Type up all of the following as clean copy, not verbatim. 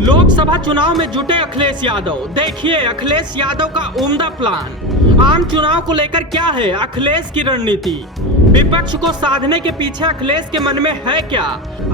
लोकसभा चुनाव में जुटे अखिलेश यादव। देखिए अखिलेश यादव का उम्दा प्लान। आम चुनाव को लेकर क्या है अखिलेश की रणनीति, विपक्ष को साधने के पीछे अखिलेश के मन में है क्या।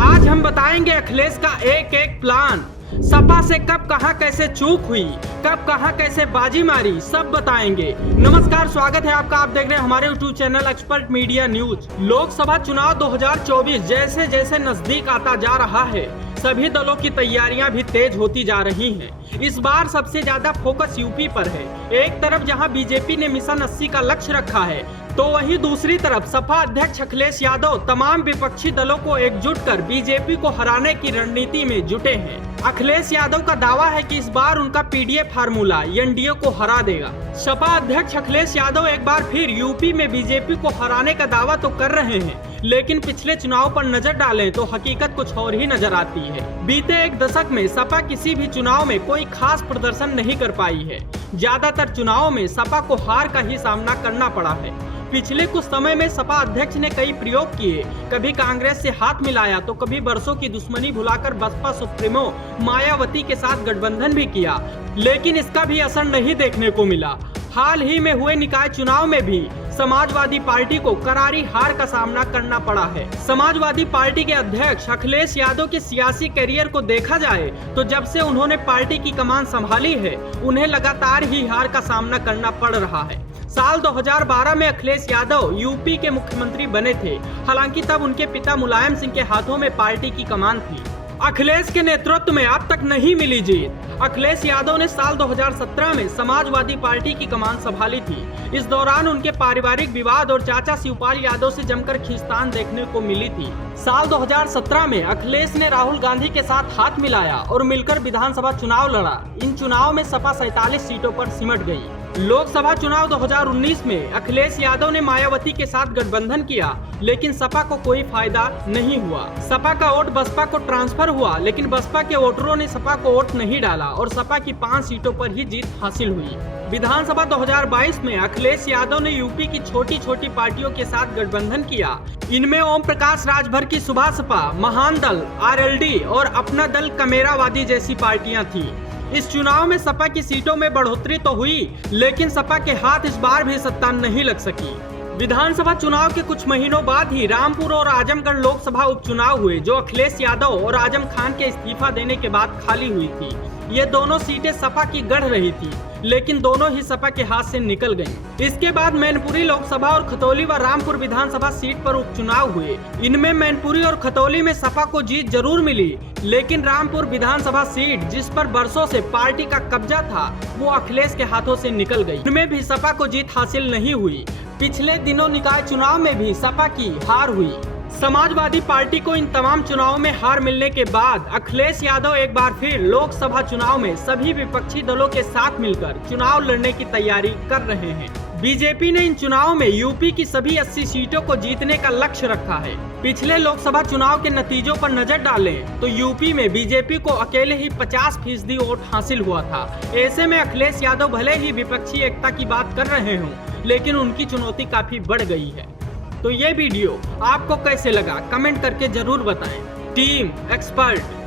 आज हम बताएंगे अखिलेश का एक एक प्लान। सपा से कब कहां कैसे चूक हुई, कब कहां कैसे बाजी मारी, सब बताएंगे। नमस्कार, स्वागत है आपका। आप देख रहे हैं हमारे YouTube channel expert media news. Lok Sabha चुनाव 2024 जैसे जैसे नजदीक आता जा रहा है, सभी दलों की तैयारियां भी तेज होती जा रही हैं। इस बार सबसे ज्यादा फोकस यूपी पर है। एक तरफ जहां बीजेपी ने मिशन 80 का लक्ष्य रखा है, तो वहीं दूसरी तरफ सपा अध्यक्ष अखिलेश यादव तमाम विपक्षी दलों को एकजुट कर बीजेपी को हराने की रणनीति में जुटे हैं। अखिलेश यादव का दावा है कि इस बार उनका पीडीए फार्मूला एनडीए को हरा देगा। सपा अध्यक्ष अखिलेश यादव एक बार फिर यूपी में बीजेपी को हराने का दावा तो कर रहे हैं, लेकिन पिछले चुनाव पर नजर डालें तो हकीकत कुछ और ही नजर आती है। बीते एक दशक में सपा किसी भी चुनाव में कोई खास प्रदर्शन नहीं कर पाई है। ज्यादातर चुनावों में सपा को हार का ही सामना करना पड़ा है। पिछले कुछ समय में सपा अध्यक्ष ने कई प्रयोग किए, कभी कांग्रेस से हाथ मिलाया तो कभी बरसों की दुश्मनी भुलाकर बसपा सुप्रीमो मायावती के साथ गठबंधन भी किया, लेकिन इसका भी असर नहीं देखने को मिला। हाल ही में हुए निकाय चुनाव में भी समाजवादी पार्टी को करारी हार का सामना करना पड़ा है। समाजवादी पार्टी के अध्यक्ष अखिलेश यादव के सियासी करियर को देखा जाए तो जब से उन्होंने पार्टी की कमान संभाली है, उन्हें लगातार ही हार का सामना करना पड़ रहा है। साल 2012 में अखिलेश यादव यूपी के मुख्यमंत्री बने थे, हालांकि तब उनके पिता मुलायम सिंह के हाथों में पार्टी की कमान थी। अखिलेश के नेतृत्व में अब तक नहीं मिली जीत। अखिलेश यादव ने साल 2017 में समाजवादी पार्टी की कमान संभाली थी। इस दौरान उनके पारिवारिक विवाद और चाचा शिवपाल यादव से जमकर खींचतान देखने को मिली थी। साल 2017 में अखिलेश ने राहुल गांधी के साथ हाथ मिलाया और मिलकर विधानसभा चुनाव लड़ा। इन चुनाव में सपा 47 सीटों पर सिमट गई। लोकसभा चुनाव 2019 में अखिलेश यादव ने मायावती के साथ गठबंधन किया, लेकिन सपा को कोई फायदा नहीं हुआ। सपा का वोट बसपा को ट्रांसफर हुआ, लेकिन बसपा के वोटरों ने सपा को वोट नहीं डाला और सपा की 5 सीटों पर ही जीत हासिल हुई। विधानसभा 2022 में अखिलेश यादव ने यूपी की छोटी छोटी पार्टियों के साथ गठबंधन किया। इनमें ओम प्रकाश राजभर की सुभाष सपा, महान दल, आरएलडी और अपना दल कमेरावादी जैसी पार्टियां थी। इस चुनाव में सपा की सीटों में बढ़ोतरी तो हुई, लेकिन सपा के हाथ इस बार भी सत्ता नहीं लग सकी। विधानसभा चुनाव के कुछ महीनों बाद ही रामपुर और आजमगढ़ लोकसभा उपचुनाव हुए, जो अखिलेश यादव और आजम खान के इस्तीफा देने के बाद खाली हुई थी। ये दोनों सीटें सपा की गढ़ रही थी, लेकिन दोनों ही सपा के हाथ से निकल गईं। इसके बाद मैनपुरी लोकसभा और खतौली व रामपुर विधानसभा सीट पर उपचुनाव हुए। इनमें मैनपुरी और खतौली में सपा को जीत जरूर मिली, लेकिन रामपुर विधानसभा सीट, जिस पर बरसों से पार्टी का कब्जा था, वो अखिलेश के हाथों से निकल गई। इनमें भी सपा को जीत हासिल नहीं हुई। पिछले दिनों निकाय चुनाव में भी सपा की हार हुई। समाजवादी पार्टी को इन तमाम चुनावों में हार मिलने के बाद अखिलेश यादव एक बार फिर लोकसभा चुनाव में सभी विपक्षी दलों के साथ मिलकर चुनाव लड़ने की तैयारी कर रहे हैं। बीजेपी ने इन चुनावों में यूपी की सभी 80 सीटों को जीतने का लक्ष्य रखा है। पिछले लोकसभा चुनाव के नतीजों पर नजर डालें तो यूपी में बीजेपी को अकेले ही 50% वोट हासिल हुआ था। ऐसे में अखिलेश यादव भले ही विपक्षी एकता की बात कर रहे हों, लेकिन उनकी चुनौती काफी बढ़ गई है। तो ये वीडियो आपको कैसे लगा, कमेंट करके जरूर बताएं। Team expert.